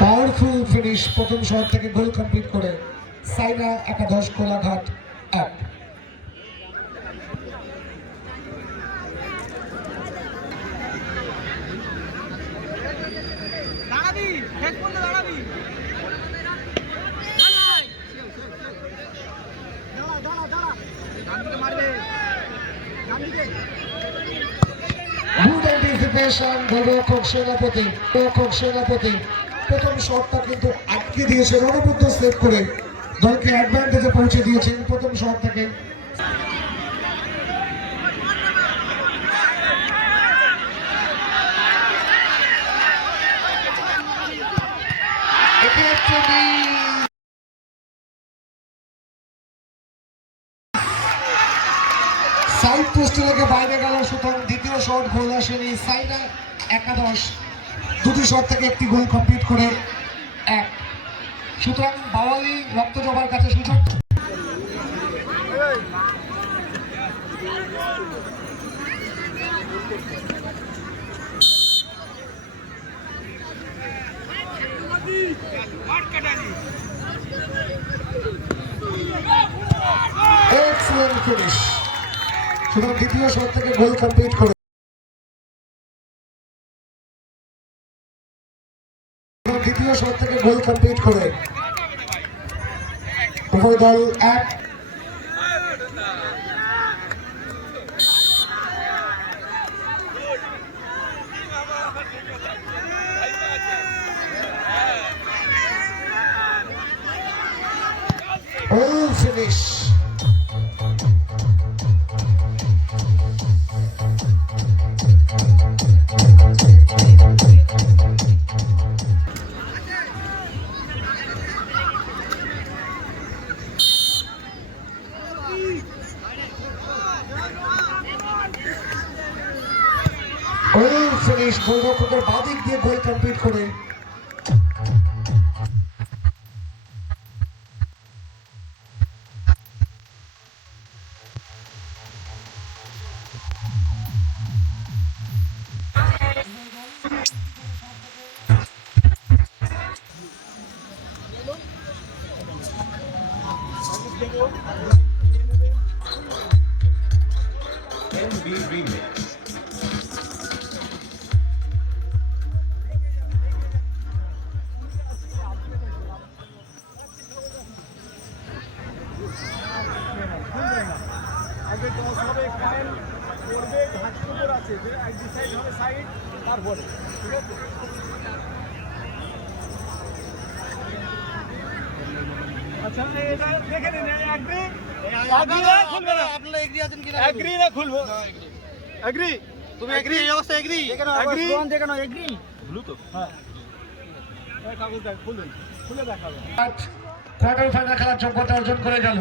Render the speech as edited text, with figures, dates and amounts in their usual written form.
Powerful finish প্রথম শট থেকে গোল কমপ্লিট করে সাইনা একাদশ কোলাঘাট 1। সেনাপতি প্রথম শটটা কিন্তু আটকে দিয়েছে, রণবদ্ধ সেভ করে দলকে অ্যাডভান্টেজে পৌঁছে দিয়েছেন প্রথম শট থেকে। সাইড পোস্ট থেকে বাইরে গেল, সুতরাং দ্বিতীয় শট গোল আসেনি। সাইনা একাদশ দুটি শট থেকে একটি গোল কমপ্লিট করে 1। সুতরাং বাওয়ালি রক্ত জবার কাছে সুযোগ। এক্সেলেন্ট ফিনিশ, সুতরাং দ্বিতীয় শট থেকে গোল কমপ্লিট করে উভয় দল 1। গোল ফিনিশ। গোলরক্ষকের বাদিক দিয়ে গোল কমপ্লিট করে কোয়ার্টার ফাইনাল খেলার যোগ্যতা অর্জন করে গেল।